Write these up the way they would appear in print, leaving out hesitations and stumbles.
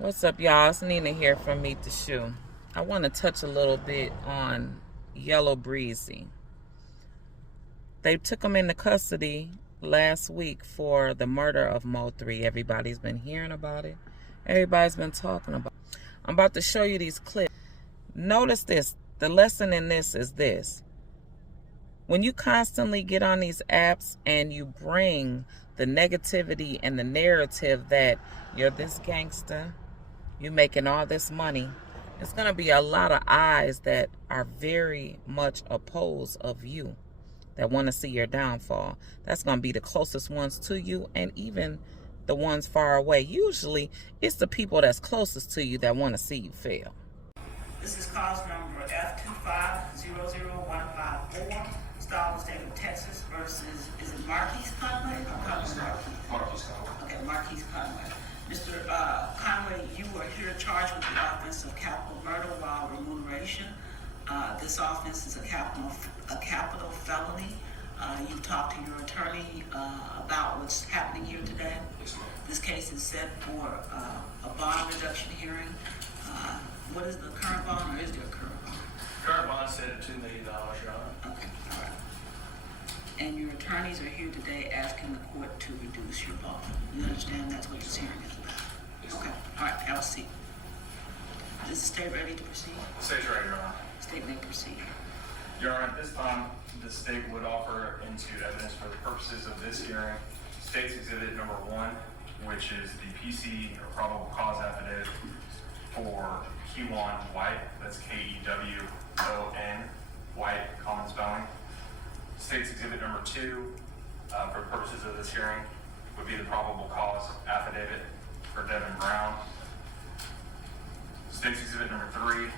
What's up, y'all? It's Nina here from Meet the Shu. I want to touch a little bit on Yella Beezy. They took him into custody last week for the murder of Mo 3. Everybody's been hearing about it. Everybody's been talking about it. I'm about to show you these clips. Notice this. The lesson in this is this. When you constantly get on these apps and you bring the negativity and the narrative that you're this gangster, you're making all this money, it's going to be a lot of eyes that are very much opposed of you, that want to see your downfall. That's going to be the closest ones to you, and even the ones far away. Usually, it's the people that's closest to you that want to see you fail. This is cause number F2500154, Stalin State of Texas versus, is it Marquise Conway or Conway Marquise? Okay, Marquise Conway. Mr. Conway, you were here charged with the offense of capital murder while remuneration. This offense is a capital felony. You talked to your attorney about what's happening here today. Yes, ma'am. This case is set for a bond reduction hearing. What is the current bond, or is there a current bond? Current bond set at $2 million, Your Honor. Okay, all right. And your attorneys are here today asking the court to reduce your bond. You understand that's what this hearing is about? Yes. Okay, all right, have a seat. Is the state ready to proceed? The state's ready, Your Honor. State may proceed. Your Honor, at this time, the state would offer into evidence for the purposes of this hearing, State's Exhibit number 1, which is the PC, or probable cause affidavit, for Kewan White, that's K-E-W-O-N, White, common spelling. State's Exhibit number 2, for purposes of this hearing, would be the probable cause affidavit for Devin Brown. State's Exhibit number 3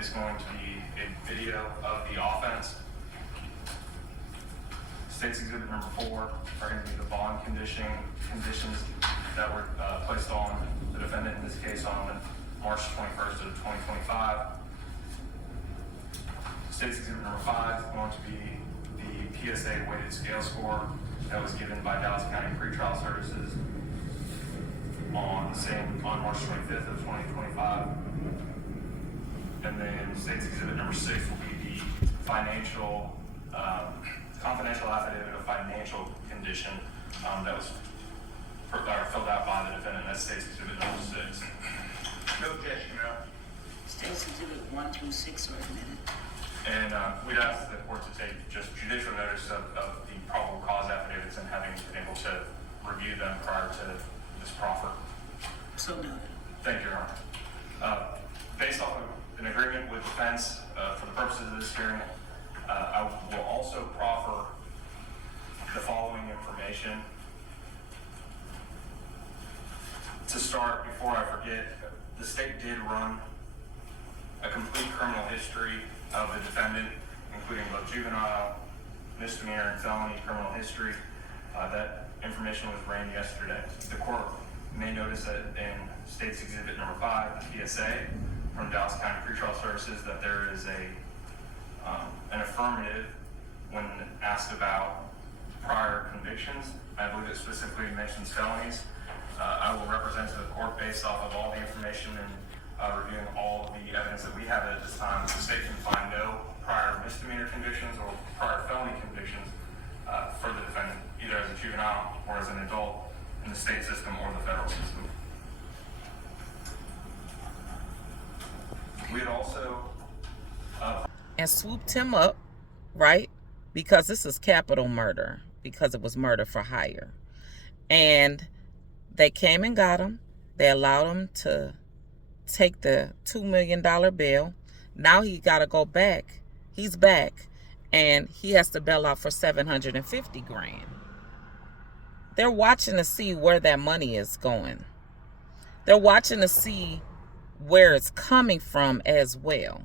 is going to be a video of the offense. State's Exhibit number 4 are going to be the bond conditions that were placed on the defendant in this case on March 21st of 2025. State's Exhibit number 5 is going to be the PSA weighted scale score that was given by Dallas County Pretrial Services on March 25th of 2025. And then State's Exhibit number 6 will be the financial, confidential affidavit of financial condition that was filled out by the defendant. That's State's Exhibit number 6. No objection, Your Honor. State's Exhibit 1 through 6 are admitted. And we'd ask the court to take just judicial notice of the probable cause affidavits and having been able to review them prior to this proffer. So noted. Thank you, Your Honor. Based off of an agreement with defense for the purposes of this hearing, I will also proffer the following information. To start, before I forget, the state did run a complete criminal history of the defendant, including both juvenile, misdemeanor, and felony criminal history. That information was ran yesterday. The court may notice that in State's Exhibit number 5, the PSA from Dallas County Pretrial Services, that there is an affirmative when asked about prior convictions. I believe it specifically mentions felonies. I will represent to the court based off of all the information and reviewing all of the evidence that we have at this time. The state can find no prior misdemeanor convictions or prior felony convictions for the defendant, either as a juvenile or as an adult in the state system or the federal system. We had also And swooped him up, right? Because this is capital murder, because it was murder for hire. And they came and got him. They allowed him to take the $2 million bail. Now he got to go back. He's back, and he has to bail out for $750 grand. They're watching to see where that money is going. They're watching to see where it's coming from as well.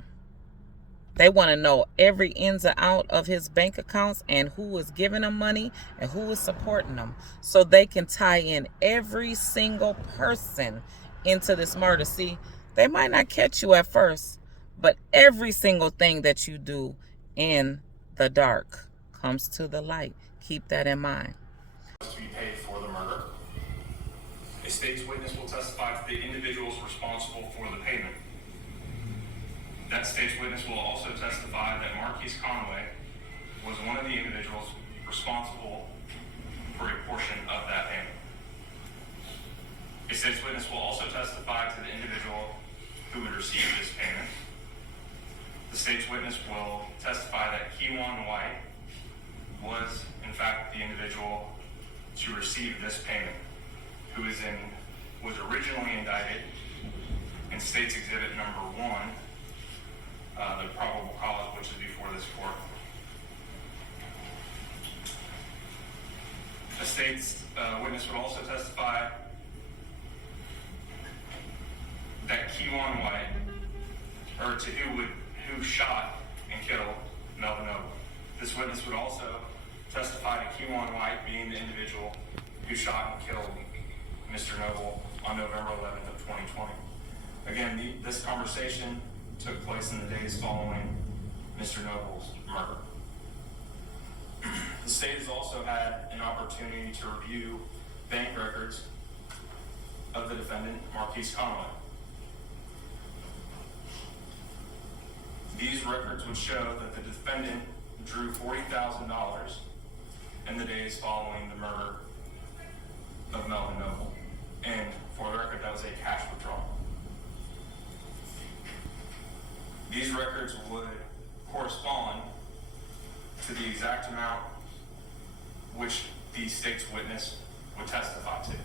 They want to know every ins and out of his bank accounts and who is giving him money and who is supporting him, so they can tie in every single person into this murder. See, they might not catch you at first, but every single thing that you do in the dark comes to the light. Keep that in mind. To be paid for the murder. A state's witness will testify to the individuals responsible for the payment. That state's witness will also testify that Marquise Conway was one of the individuals responsible for a portion of that payment. A state's witness will also testify to the individual who would receive this payment. The state's witness will testify that Keywan White was, in fact, the individual to receive this payment, who was originally indicted in State's Exhibit number 1, the probable cause, which is before this court. The state's witness would also testify that Keywan White, or to who shot and killed Melvin Noble. This witness would also testify to Keywan White being the individual who shot and killed Mr. Noble on November 11th of 2020. Again, this conversation took place in the days following Mr. Noble's murder. The state has also had an opportunity to review bank records of the defendant, Marquise Conway. These records would show that the defendant drew $40,000 in the days following the murder of Melvin Noble. And for the record, that was a cash withdrawal. These records would correspond to the exact amount which the state's witness would testify to.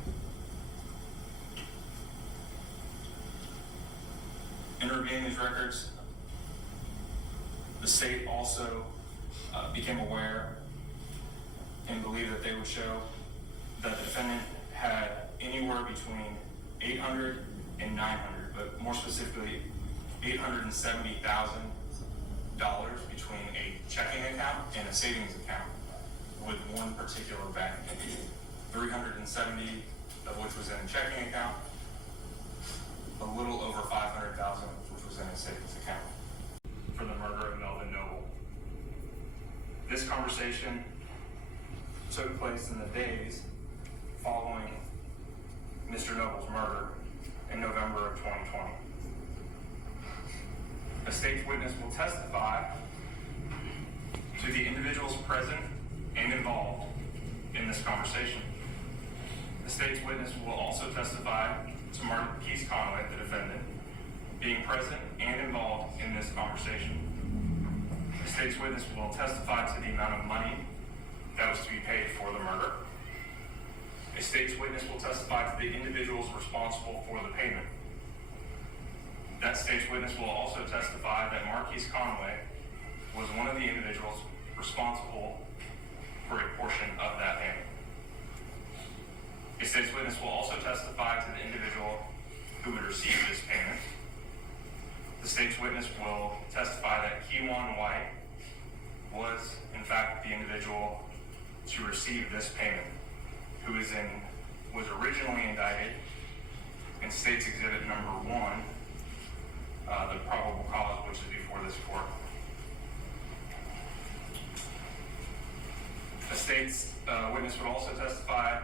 In reviewing these records, the state also became aware and believed that they would show that the defendant had anywhere between $800 and $900, but more specifically, $870,000 between a checking account and a savings account with one particular bank. 370 of which was in a checking account, a little over 500,000 which was in a savings account for the murder of Melvin Noble. This conversation took place in the days following Mr. Noble's murder in November of 2020. A state's witness will testify to the individuals present and involved in this conversation. The state's witness will also testify to Marquise Conway, the defendant, being present and involved in this conversation. The state's witness will testify to the amount of money that was to be paid for the murder. A state's witness will testify to the individuals responsible for the payment. That state's witness will also testify that Marquise Conway was one of the individuals responsible for a portion of that payment. A state's witness will also testify to the individual who would receive this payment. The state's witness will testify that Keywan White was, in fact, the individual to receive this payment, who was originally indicted in State's Exhibit number 1, the probable cause, which is before this court. The state's witness would also testify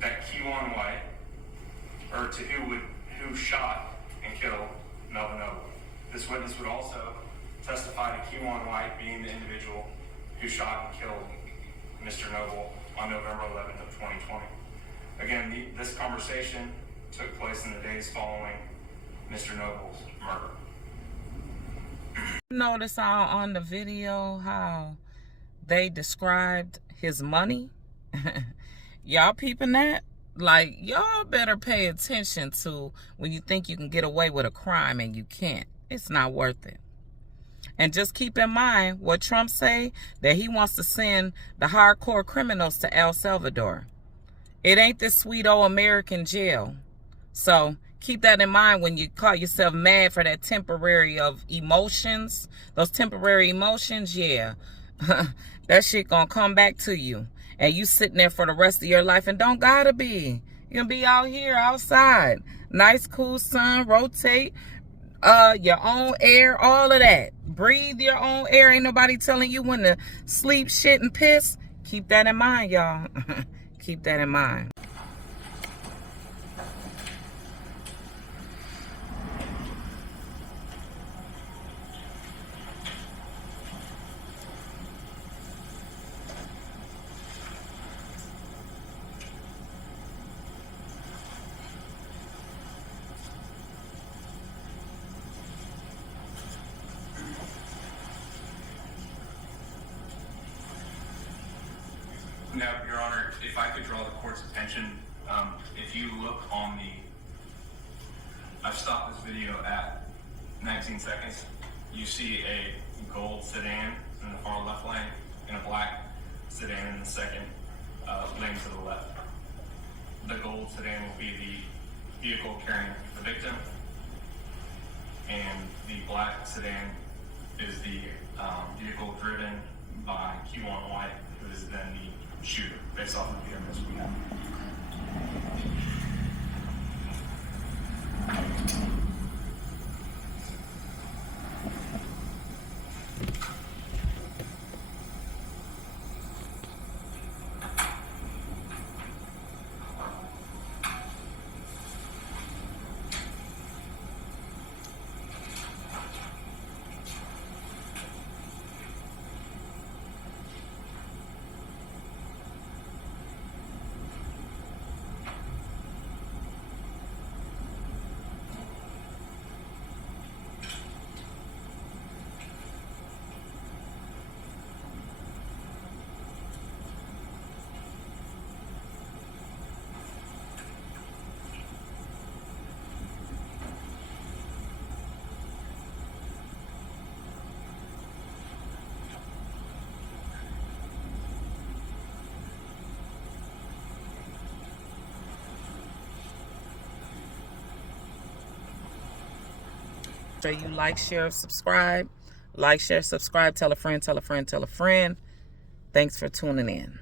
that Keywan White, or to who shot and killed Melvin Noble. This witness would also testify to Keywan White being the individual who shot and killed Mr. Noble on November 11th of 2020. Again, this conversation took place in the days following Mr. Noble's murder. Notice how on the video how they described his money? Y'all peeping that? Like, y'all better pay attention to when you think you can get away with a crime and you can't. It's not worth it. And just keep in mind what Trump say, that he wants to send the hardcore criminals to El Salvador. It ain't this sweet old American jail. So keep that in mind when you call yourself mad for that temporary of emotions. Those temporary emotions, yeah. That shit gonna come back to you. And you sitting there for the rest of your life, and don't gotta be. You can be out here, outside. Nice, cool sun, rotate. Your own air, all of that. Breathe your own air. Ain't nobody telling you when to sleep, shit, and piss. Keep that in mind, y'all. Keep keep that in mind. Now, Your Honor, if I could draw the court's attention, if you look on I've stopped this video at 19 seconds. You see a gold sedan in the far left lane and a black sedan in the second lane to the left. The gold sedan will be the vehicle carrying the victim, and the black sedan is the vehicle driven by Q1 White, who is then the shooter, based off of the evidence we have. Sure you like, share, subscribe. Like, share, subscribe. Tell a friend, tell a friend, tell a friend. Thanks for tuning in.